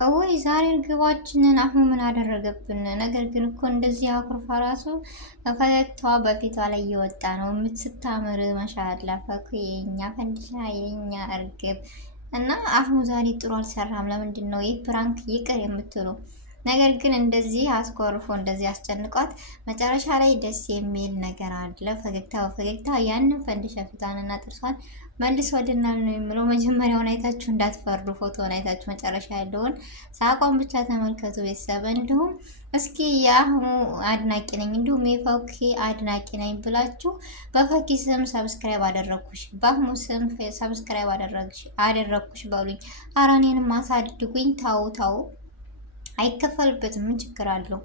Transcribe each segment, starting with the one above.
ወይ ዛሬ እርግባችንን አሁን ምን አደረገብን? ነገር ግን እኮ እንደዚህ አኩርፋ ራሱ ፈገግታዋ በፊቷ ላይ እየወጣ ነው። የምትስታምር ማሻአላ ፈኩ የኛ ፈንድሻ የኛ እርግብ እና አሁን ዛሬ ጥሩ አልሰራም። ለምንድን ነው ይህ ፕራንክ ይቅር የምትሉ? ነገር ግን እንደዚህ አስኮርፎ እንደዚህ አስጨንቋት መጨረሻ ላይ ደስ የሚል ነገር አለ። ፈገግታ በፈገግታ ያንን ፈንድሻ ፊቷንና ጥርሷን መልሶልናል ነው የምለው። መጀመሪያውን አይታችሁ እንዳትፈርዱ፣ ፎቶውን አይታችሁ መጨረሻ ያለውን ሳቋን ብቻ ተመልከቱ ቤተሰብ። እንዲሁም እስኪ የአህሙ አድናቂ ነኝ እንዲሁም የፈኪ አድናቂ ነኝ ብላችሁ በፈኪ ስም ሰብስክራይብ አደረኩሽ፣ በአህሙ ስም ሰብስክራይብ አደረኩሽ በሉኝ። ኧረ እኔንም አሳድጉኝ። ታው ታው አይከፈልበትም። ምን ችግር አለው?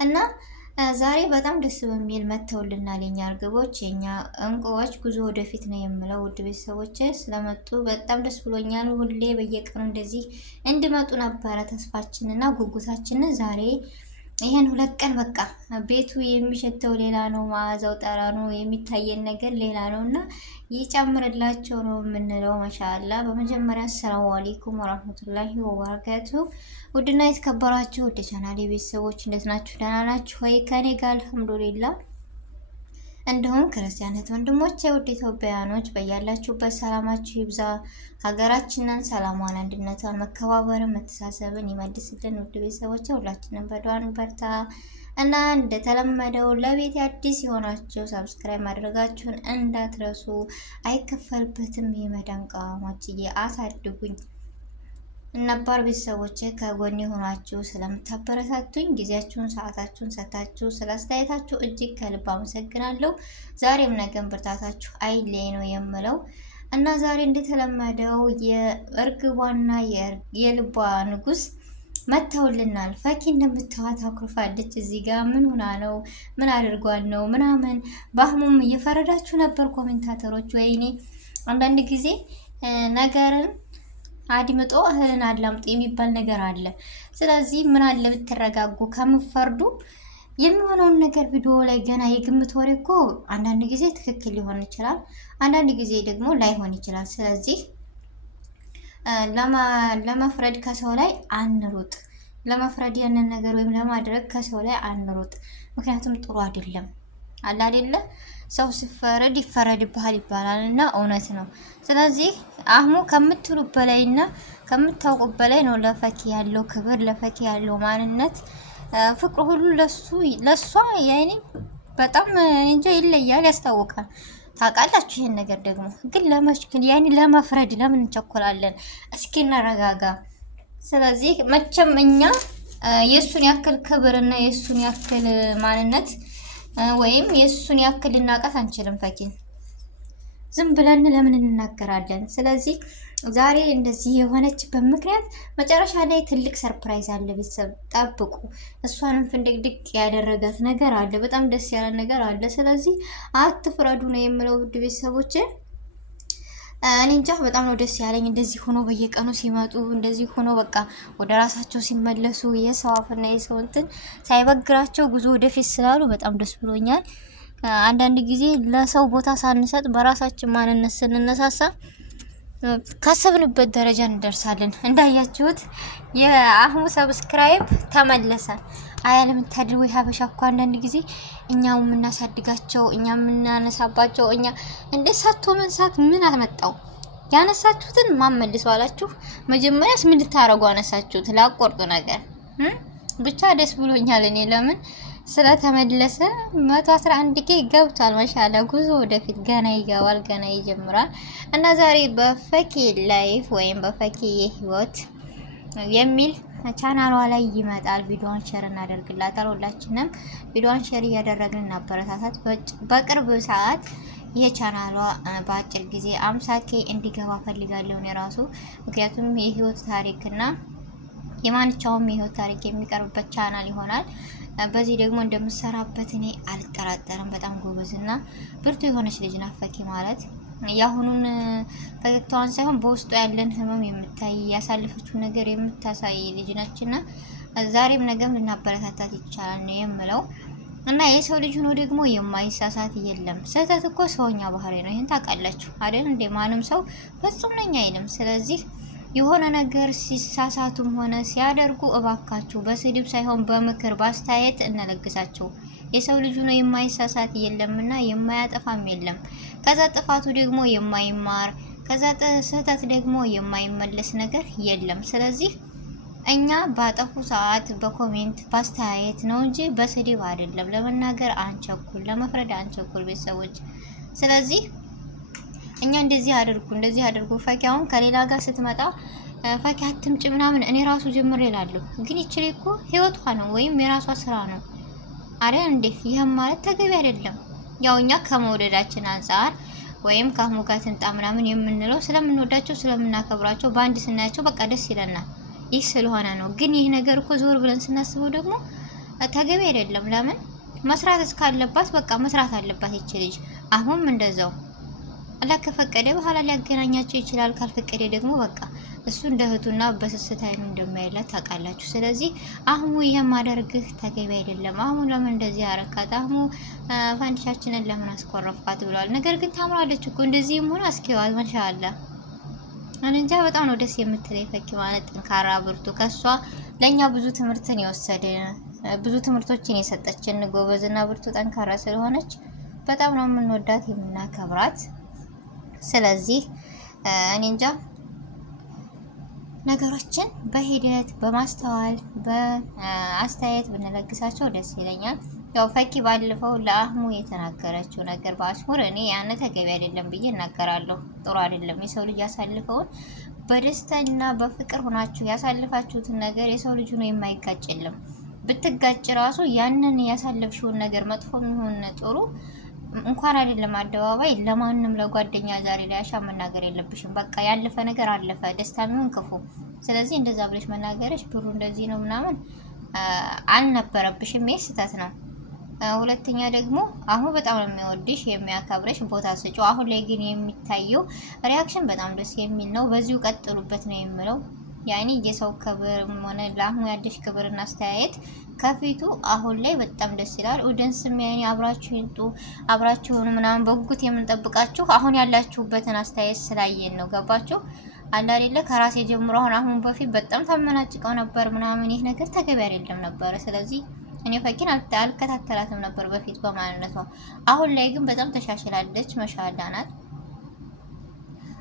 እና ዛሬ በጣም ደስ በሚል መተውልናል የኛ እርግቦች፣ የኛ እንቁዎች። ጉዞ ወደፊት ነው የምለው። ውድ ቤተሰቦች ስለመጡ በጣም ደስ ብሎኛል። ሁሌ በየቀኑ እንደዚህ እንዲመጡ ነበረ ተስፋችን እና ጉጉታችን። ዛሬ ይሄን 2 ቀን በቃ ቤቱ የሚሸተው ሌላ ነው፣ መዓዛው ጠራኑ የሚታየን ነገር ሌላ ነው እና ይጨምርላቸው ነው የምንለው። ማሻአላ። በመጀመሪያ አሰላሙ አለይኩም ወራህመቱላሂ ወበረካቱ። ውድና የተከበራችሁ ወደ ቻናሌ ቤተሰቦች እንዴት ናችሁ? ደህና ናችሁ ወይ? ከኔ ጋር አልሐምዱሊላህ። እንዲሁም ክርስቲያኖች ወንድሞቼ ውድ ኢትዮጵያውያኖች በያላችሁበት ሰላማችሁ ይብዛ። ሀገራችንን ሰላሟን፣ አንድነቷን፣ መከባበርን፣ መተሳሰብን ይመልስልን። ውድ ቤተሰቦቼ ሁላችንም በዱዓን በርታ እና እንደተለመደው ለቤት አዲስ የሆናችሁ ሰብስክራይብ ማድረጋችሁን እንዳትረሱ። አይከፈልበትም። የመዳም ቀዋሞችዬ አሳድጉኝ። ነባር ቤተሰቦች ከጎን የሆናችሁ ስለምታበረታቱኝ ጊዜያችሁን ሰዓታችሁን ሰታችሁ ስላስተያየታችሁ እጅግ ከልብ አመሰግናለሁ። ዛሬም ነገም ብርታታችሁ አይለይ ነው የምለው እና ዛሬ እንደተለመደው የእርግቧና የልቧ ንጉስ መተውልናል። ፈኪ እንደምታዋት አኩርፋለች። እዚህ ጋር ምን ሆና ነው? ምን አድርጓን ነው ምናምን በአህሙም እየፈረዳችሁ ነበር ኮሜንታተሮች። ወይኔ አንዳንድ ጊዜ ነገርን አድምጦ እህልን አላምጡ የሚባል ነገር አለ። ስለዚህ ምን አለ ብትረጋጉ ከምፈርዱ። የሚሆነውን ነገር ቪዲዮ ላይ ገና የግምት ወሬ እኮ አንዳንድ ጊዜ ትክክል ሊሆን ይችላል፣ አንዳንድ ጊዜ ደግሞ ላይሆን ይችላል። ስለዚህ ለመፍረድ ከሰው ላይ አንሩጥ። ለመፍረድ ያንን ነገር ወይም ለማድረግ ከሰው ላይ አንሩጥ። ምክንያቱም ጥሩ አይደለም። አለ አይደለ? ሰው ሲፈረድ ይፈረድብሃል ይባላል እና እውነት ነው። ስለዚህ አህሙ ከምትሉ በላይና ከምታውቁ በላይ ነው ለፈኪ ያለው ክብር፣ ለፈኪ ያለው ማንነት፣ ፍቅሩ ሁሉ ለሷ ያኔ በጣም እንጃ ይለያል፣ ያስታውቃል። ታውቃላችሁ ይሄን ነገር ደግሞ ግን ለመሽክል ያኔ ለመፍረድ ለምን እንቸኮላለን? እስኪ እናረጋጋ። ስለዚህ መቼም እኛ የሱን ያክል ክብርና የሱን ያክል ማንነት ወይም የሱን ያክል ልናቃት አንችልም። ፈኪን ዝም ብለን ለምን እንናገራለን? ስለዚህ ዛሬ እንደዚህ የሆነችበት ምክንያት መጨረሻ ላይ ትልቅ ሰርፕራይዝ አለ። ቤተሰብ ጠብቁ። እሷንም ፍንድቅድቅ ያደረጋት ነገር አለ። በጣም ደስ ያለ ነገር አለ። ስለዚህ አትፍረዱ ነው የምለው ውድ ቤተሰቦች። እኔ እንጃ በጣም ነው ደስ ያለኝ እንደዚህ ሆኖ በየቀኑ ሲመጡ እንደዚህ ሆኖ በቃ ወደ ራሳቸው ሲመለሱ የሰው አፍና የሰው እንትን ሳይበግራቸው ጉዞ ወደፊት ስላሉ በጣም ደስ ብሎኛል። አንዳንድ ጊዜ ለሰው ቦታ ሳንሰጥ በራሳችን ማንነት ስንነሳሳ ካሰብንበት ደረጃ እንደርሳለን። እንዳያችሁት የአህሙ ሰብስክራይብ ተመለሰ። አያለም ታድል ወይ ሀበሻ እኮ አንዳንድ ጊዜ እኛው የምናሳድጋቸው እኛ የምናነሳባቸው እኛ እንደ ሳቶ መንሳት ምን አመጣው? ያነሳችሁትን ማመልሰው አላችሁ። መጀመሪያስ ምን ልታረጉ አነሳችሁት? ላቆርጡ ነገር ብቻ ደስ ብሎኛል። እኔ ለምን ስለተመለሰ 111K ገብቷል። ማሻአላ ጉዞ ወደፊት ገና ይገባል፣ ገና ይጀምራል። እና ዛሬ በፈኪ ላይፍ ወይም በፈኪ የህይወት የሚል ቻናሏ ላይ ይመጣል። ቪዲዮን ሼር እናደርግላታል። ሁላችንም ቪዲዮን ሼር እያደረግን እናበረታታት። በቅርብ ሰዓት የቻናሏ በአጭር ጊዜ 50K እንዲገባ ፈልጋለሁ እኔ ራሱ። ምክንያቱም የህይወት ታሪክና የማንቻውም የህይወት ታሪክ የሚቀርብበት ቻናል ይሆናል። በዚህ ደግሞ እንደምሰራበት እኔ አልጠራጠርም። በጣም ጎበዝና ብርቱ የሆነች ልጅ ናት ፈኪ ማለት። ያሁኑን ፈገግታዋን ሳይሆን በውስጡ ያለን ህመም የምታይ ያሳለፈችው ነገር የምታሳይ ልጅ ነችና ዛሬም ነገም ልናበረታታት ይቻላል ነው የምለው። እና የሰው ልጅ ሆኖ ደግሞ የማይሳሳት የለም። ስህተት እኮ ሰውኛ ባህሪ ነው። ይሄን ታውቃላችሁ አይደል? እንደ ማንም ሰው ፍጹም ነኝ አይልም። ስለዚህ የሆነ ነገር ሲሳሳቱም ሆነ ሲያደርጉ እባካችሁ በስድብ ሳይሆን በምክር ባስተያየት እንለግሳቸው። የሰው ልጅ ነው የማይሳሳት የለምና የማያጠፋም የለም። ከዛ ጥፋቱ ደግሞ የማይማር ከዛ ስህተት ደግሞ የማይመለስ ነገር የለም። ስለዚህ እኛ ባጠፉ ሰዓት በኮሜንት ባስተያየት ነው እንጂ በስድብ አይደለም። ለመናገር አንቸኩል፣ ለመፍረድ አንቸኩል ቤተሰቦች። ስለዚህ እኛ እንደዚህ አድርጉ ፈኪ አሁን ከሌላ ጋር ስትመጣ ፈኪ አትምጭ ምናምን እኔ ራሱ ጀምሬ እላለሁ። ግን ይችል እኮ ህይወቷ ነው ወይም የራሷ ስራ ነው አይደል እንዴ? ይሄም ማለት ተገቢ አይደለም። ያው እኛ ከመውደዳችን አንፃር ወይም ከአህሙ ጋር ትንጣ ምናምን የምንለው ስለምንወዳቸው ስለምናከብራቸው በአንድ ስናያቸው በቃ ደስ ይለናል። ይህ ስለሆነ ነው። ግን ይህ ነገር እኮ ዞር ብለን ስናስበው ደግሞ ተገቢ አይደለም። ለምን መስራት እስካለባት በቃ መስራት አለባት ይች ልጅ። አሁንም እንደዛው አላህ ከፈቀደ በኋላ ሊያገናኛቸው ይችላል። ካልፈቀደ ደግሞ በቃ እሱ እንደ እህቱና በስስት አይኑ እንደማይላት ታውቃላችሁ። ስለዚህ አህሙ ይሄን ማድረግህ ተገቢ አይደለም። አህሙ ለምን እንደዚህ አረካት? አህሙ ፋንዲሻችንን ለምን አስቆረፍካት ብሏል። ነገር ግን ታምራለች እኮ እንደዚህም ሆነ አስኪዋል ማሻአላ። እንጃ በጣም ነው ደስ የምትለኝ ፈኪ ማለት ጠንካራ ብርቱ፣ ከሷ ለኛ ብዙ ትምህርትን የወሰደ ብዙ ትምህርቶችን የሰጠችን ጎበዝና ብርቱ ጠንካራ ስለሆነች በጣም ነው የምንወዳት የምናከብራት። ስለዚህ እኔ እንጃ ነገሮችን በሂደት በማስተዋል በአስተያየት ብንለግሳቸው ደስ ይለኛል። ያው ፈኪ ባለፈው ለአህሙ የተናገረችው ነገር በአሽሙር እኔ ያን ተገቢ አይደለም ብዬ እናገራለሁ። ጥሩ አይደለም። የሰው ልጅ ያሳልፈውን በደስታና በፍቅር ሆናችሁ ያሳልፋችሁትን ነገር የሰው ልጅ ነው የማይጋጭ የለም። ብትጋጭ ራሱ ያንን ያሳለፍሽውን ነገር መጥፎ የሚሆን ጥሩ እንኳን አይደለም አደባባይ ለማንም ለጓደኛ ዛሬ ላይ አሻ መናገር የለብሽም። በቃ ያለፈ ነገር አለፈ፣ ደስታ የሚሆን ክፉ። ስለዚህ እንደዛ ብለሽ መናገርሽ ብሩ እንደዚህ ነው ምናምን አልነበረብሽም። ይሄ ስህተት ነው። ሁለተኛ ደግሞ አሁን በጣም ነው የሚወድሽ የሚያከብረሽ፣ ቦታ ስጪው። አሁን ላይ ግን የሚታየው ሪያክሽን በጣም ደስ የሚል ነው። በዚሁ ቀጥሉበት ነው የምለው። ያኔ የሰው ክብር ሆነ ለአህሙ ያለሽ ክብርና አስተያየት ከፊቱ አሁን ላይ በጣም ደስ ይላል። ኦዲየንስም ያኔ አብራችሁ ይንጡ አብራችሁን ምናምን በጉጉት የምንጠብቃችሁ አሁን ያላችሁበትን አስተያየት ስላየን ነው። ገባችሁ አለ አይደለ? ከራሴ ጀምሮ አሁን በፊት በጣም ታመናጭቀው ነበር ምናምን፣ ይህ ነገር ተገቢ አይደለም ነበር። ስለዚህ እኔ ፈኪን አልከታተላትም ነበር በፊት በማንነቷ። አሁን ላይ ግን በጣም ተሻሽላለች። መሻላ ናት።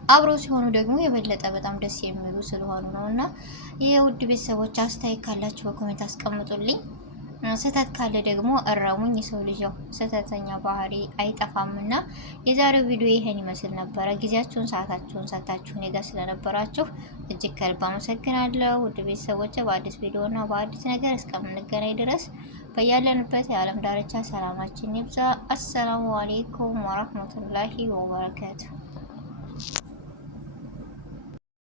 አብረው ሲሆኑ ደግሞ የበለጠ በጣም ደስ የሚሉ ስለሆኑ ነው። እና የውድ ቤተሰቦች አስተያየት ካላችሁ በኮሜንት አስቀምጡልኝ። ስህተት ካለ ደግሞ እረሙኝ። የሰው ልጅ ያው ስህተተኛ ባህሪ አይጠፋምና የዛሬው ቪዲዮ ይሄን ይመስል ነበረ። ጊዜያችሁን ሰዓታችሁን ሰጣችሁ እኔ ጋር ስለነበራችሁ እጅግ ከልብ አመሰግናለሁ። ውድ ቤተሰቦች በአዲስ ቪዲዮና በአዲስ ነገር እስከምንገናኝ ድረስ በያለንበት የዓለም ዳርቻ ሰላማችን ይብዛ። አሰላሙ አሌይኩም ወራህመቱላሂ ወበረካቱ።